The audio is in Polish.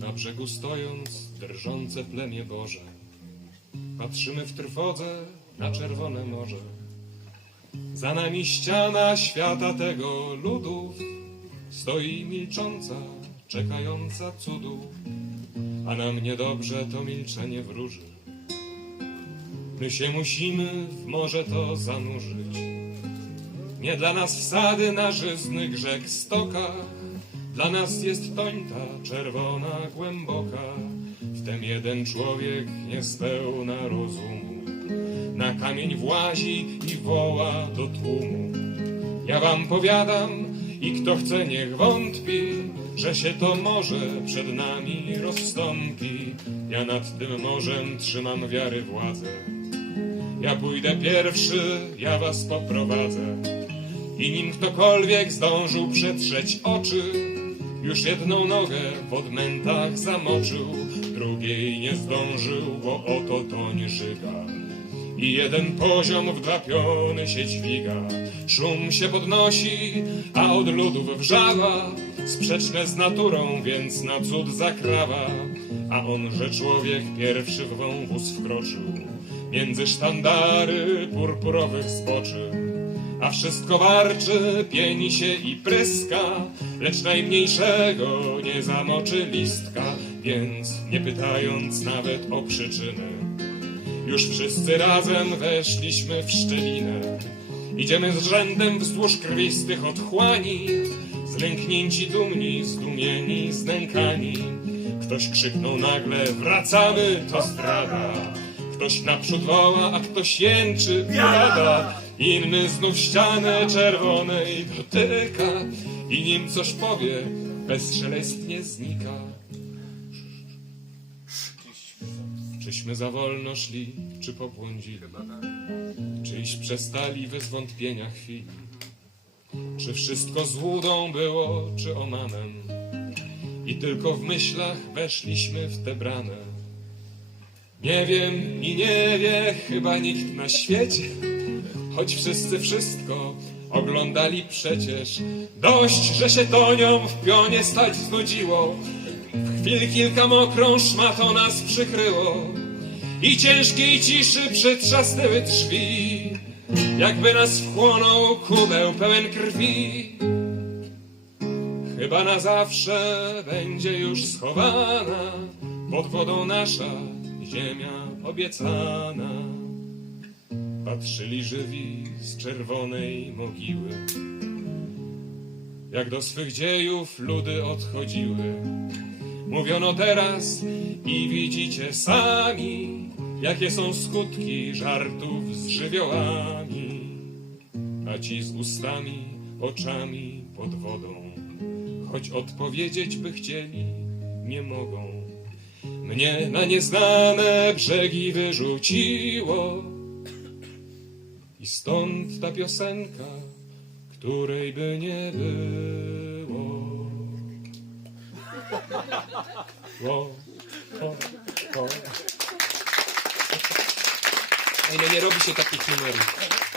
Na brzegu stojąc, drżące plemię Boże, patrzymy w trwodze na czerwone morze. Za nami ściana świata tego ludów, stoi milcząca, czekająca cudów, a nam niedobrze to milczenie wróży. My się musimy w morze to zanurzyć. Nie dla nas wsady na żyznych grzech stokach, dla nas jest toń ta czerwona, głęboka. Wtem jeden człowiek niespełna rozumu na kamień włazi i woła do tłumu. Ja wam powiadam i kto chce niech wątpi, że się to morze przed nami rozstąpi. Ja nad tym morzem trzymam wiary władzę. Ja pójdę pierwszy, ja was poprowadzę. I nim ktokolwiek zdążył przetrzeć oczy, już jedną nogę w odmętach zamoczył, drugiej nie zdążył, bo oto toń żyga. I jeden poziom w dwa piony się dźwiga, szum się podnosi, a od ludów wrzawa, sprzeczne z naturą, więc na cud zakrawa. A on, że człowiek pierwszy w wąwóz wkroczył, między sztandary purpurowych zboczy. A wszystko warczy, pieni się i pryska, lecz najmniejszego nie zamoczy listka, więc nie pytając nawet o przyczynę, już wszyscy razem weszliśmy w szczelinę. Idziemy z rzędem wzdłuż krwistych otchłani, zlęknięci, dumni, zdumieni, znękani. Ktoś krzyknął nagle, wracamy, to zdrada. Ktoś naprzód woła, a ktoś jęczy, biada. Inny znów ścianę czerwonej dotyka i nim coś powie, bezszelestnie znika. Czyśmy za wolno szli, czy pobłądzili? Czyś przestali we zwątpienia chwili? Czy wszystko złudą było, czy omanem? I tylko w myślach weszliśmy w te brane. Nie wiem i nie wie chyba nikt na świecie, choć wszyscy wszystko oglądali przecież. Dość, że się tonią w pionie stać znudziło, w chwili kilka mokrą szmatą nas przykryło i ciężkiej ciszy przytrzasnęły drzwi, jakby nas wchłonął kubeł pełen krwi. Chyba na zawsze będzie już schowana pod wodą nasza ziemia obiecana. Patrzyli żywi z czerwonej mogiły, jak do swych dziejów ludy odchodziły. Mówiono teraz i widzicie sami, jakie są skutki żartów z żywiołami. A ci z ustami, oczami pod wodą, choć odpowiedzieć by chcieli, nie mogą. Mnie na nieznane brzegi wyrzuciło i stąd ta piosenka, której by nie było. Wo, wo, wo. A ile nie robi się takich numerów?